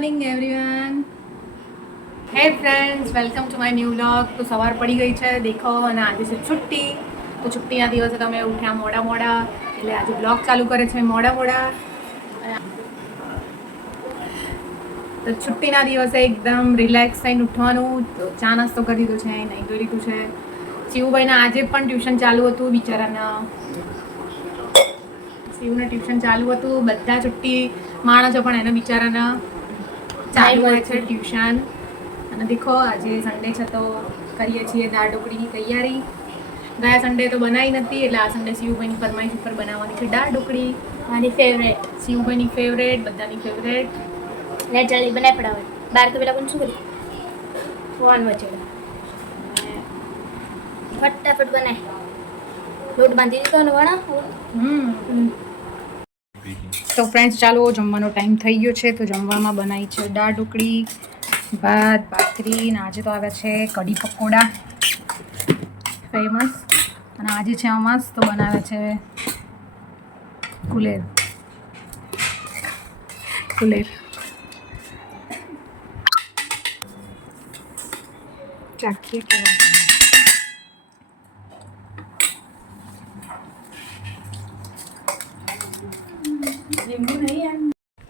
Morning everyone hey friends welcome to my new vlog તો સવાર પડી ગઈ છે, દેખો, અને આજે છે છુટ્ટી. તો છુટ્ટીના દિવસે તમે ઉઠ્યા મોડા મોડા. એટલે આજે બ્લોગ ચાલુ કરે છે મોડા મોડા. તો છુટ્ટીના દિવસે એકદમ રિલેક્સ થઈને ઉઠવાનું. તો ચા નાસ્તો કરી દીધો છે નહીં ધોઈ લીધું છે. શિવભાઈના આજે પણ ટ્યુશન ચાલુ હતું, બિચારાના. શિવને ટ્યુશન ચાલુ હતું, બધા છુટ્ટી, માણસો પણ એના બિચારાના. ચાલુ હોય છે ટ્યુશન. અને દેખો આજે સન્ડે છે તો કરીએ છીએ દાળ ઢોકળીની તૈયારી. ગયા સન્ડે તો બનાવી નથી એટલે આ સન્ડે શિવભાઈની ફરમાઈશ ઉપર બનાવવાની છે દાળ ઢોકળી. મારી ફેવરેટ શિવભાઈની ફેવરેટ બધાની ફેવરેટ ને જલ્દી બનાવી પડાવે બાર તો પેલા કોણ શું કર્યું ફોન વચ્ચે ફટાફટ બનાય. લોટ બાંધી દીધો ને વણા? હમ. તો ફ્રેન્ડ્સ ચાલો, જમવાનો ટાઈમ થઈ ગયો છે. તો જમવામાં બનાવી છે દાળ ઢોકળી, ભાત, ભાખરી અને આજે તો આવ્યા છે કઢી પકોડા. ફેમસ અને આજે છે અમાસ, તો બનાવે છે કુલેર. કુલેર. ચાખીએ કેવા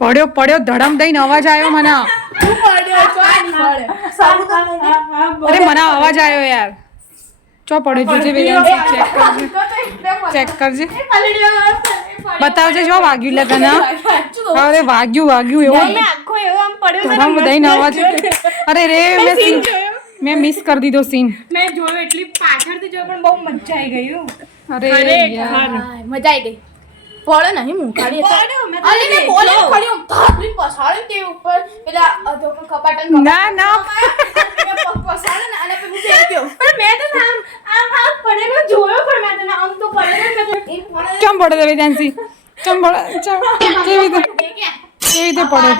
પડ્યો પડ્યો ધડમ દઈને અવાજ આવ્યો મને. અરે મને અવાજ આવ્યો યાર. ચો પડ્યો જોજે ચેક કરજે. ચેક કરજે. બતાવજે જો વાગ્યું લે તને અરે વાગ્યું વાગ્યું એવું આખો એવો આમ પડ્યો ધડમ દઈને અવાજ. અરે રે મેં સીન મેં મિસ કરી દીધો સીન મેં જોયો એટલી પાછળથી જોયો પણ બહુ મજા આવી ગઈ અરે મજા આવી ગઈ. પડે નહીં હું ખાલી અરે મેં બોલે ખડી હું ધાપલી પસાડે તે ઉપર. પેલા અધો પર કપાટન ના ના. પસાડે ને અને પછી જઈ ગયો. પણ મેં તો આમ આમ આમ પડેલો જોયો પણ મેં તને આમ તો પડેલો મેં તો એ પડે. ચમ પડે કેમ પડે? કેવી રીતે? કેવી રીતે પડે?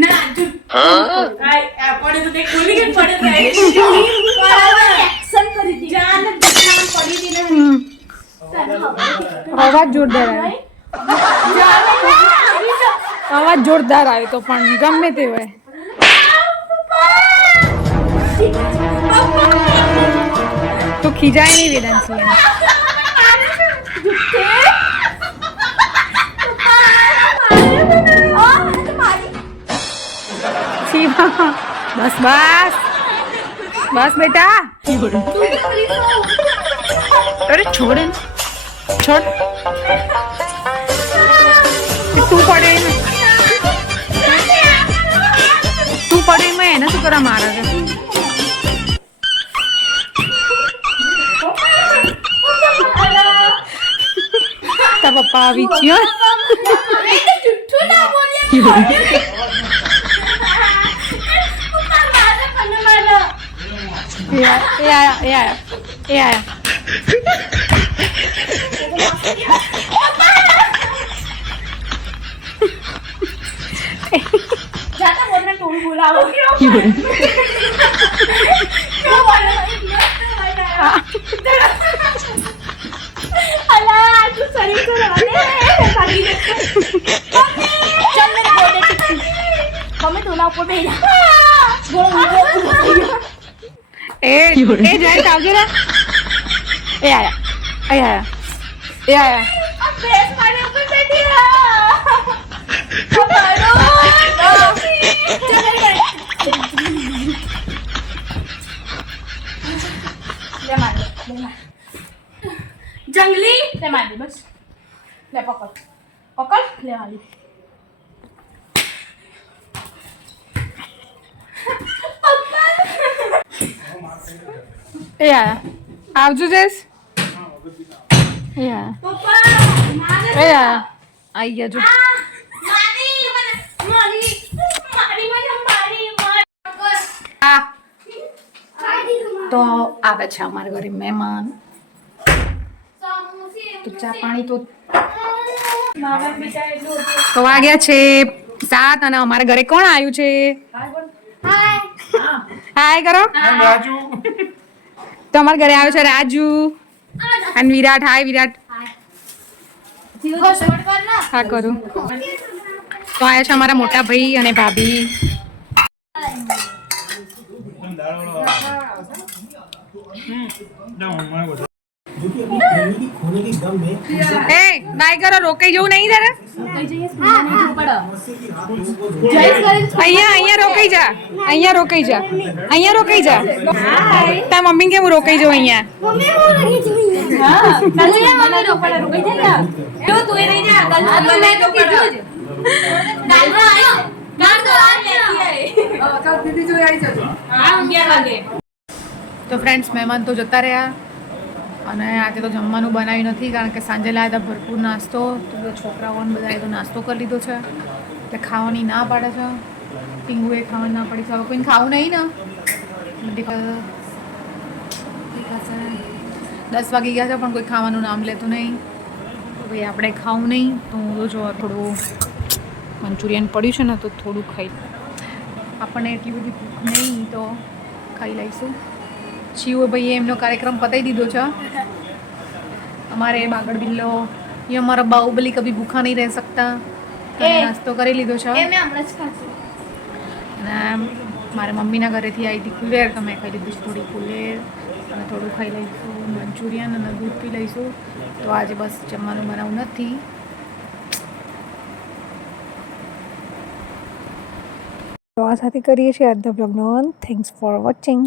ના જુ. આ પડે તો તે ખુલી કે પડે તો એક્શન કરી દી જાન પડી. અવાજ જોરદાર આવ્યો અવાજ જોરદાર આવ્યો તો પણ ગમે તે હોય તો ખીજાય નહીં વેદાંશી એમ. શિવા બસ બસ બસ બેટા અરે છોડ એને. છોડ. તું પડે. તું પડે એમાં એને શું કરવા મારે તારા પપ્પા આવી ગયો. Yeah, yeah, yeah, આયા એ એ જય આવજે ને. એ આયા એ આયા. Yeah. જંગલી? લે મારી બસ. લે પકડ. પકડ? લે મારી. એ આવજો જયેશ. Yeah. Yeah. આઈ ગયા જો. તો આવે છે અમારા ઘરે મહેમાન. તો ચા પાણી તો તો વાગ્યા છે સાત અને અમારા ઘરે કોણ આવ્યું છે? હાય કરો. તો તમારા ઘરે આવ્યો છે રાજુ. એન્ડ વિરાટ, હાય વિરાટ. હા, કરું. તો આવ્યા છે અમારા મોટા ભાઈ અને ભાભી. એ, બાય કરો, રોકાઈ જવું નહીં તારે? અહીંયા અહીંયા રોકાઈ જા. અહીંયા રોકાઈ જા. અહીંયા રોકાઈ જા. તાર મમ્મી કેમ રોકાઈ જવું અહીંયા? તું એ રહી જા કાલે મને રોકડા ગાલ તો આયો ગાલ તો આ લેતી આય હા 11 વાગે તો ફ્રેન્ડ્સ મહેમાન તો જતા રહ્યા. અને આજે તો જમવાનું બનાવ્યું નથી, કારણ કે સાંજે લાવ્યા હતા ભરપૂર નાસ્તો. તો છોકરાઓને બધાએ તો નાસ્તો કરી લીધો છે. એટલે ખાવાની ના પાડે છે. ટીંગુએ ખાવાની ના પડી છે. હવે કોઈને ખાવું નહીં ને? દસ વાગી ગયા છે પણ કોઈ ખાવાનું નામ લેતું નહીં. તો ભાઈ આપણે ખાવું નહીં. તો હું જો થોડું મંચુરિયન પડ્યું છે ને તો થોડું ખાઈ આપણને એટલી બધી ભૂખ નહીં તો ખાઈ લઈશું. શિવ ભાઈએ એમનો કાર્યક્રમ પતાવી દીધો છે. અમારે બાગડ બિલ્લો એ અમારા બાહુબલી કભી ભૂખા નહીં રહી શકતા. નાસ્તો કરી લીધો છે. અને મારા મમ્મીના ઘરેથી આવી હતી કુલેર તમે ખાઈ લીધું થોડી કુલેર. અને થોડું ખાઈ લઈશું. મંચુરિયન અને દૂધ પી લઈશું. તો આજે બસ જમવાનું બનાવું નથી. તો આ સાથે કરીએ છીએ આજના બ્લોગનો અંત. Thanks for watching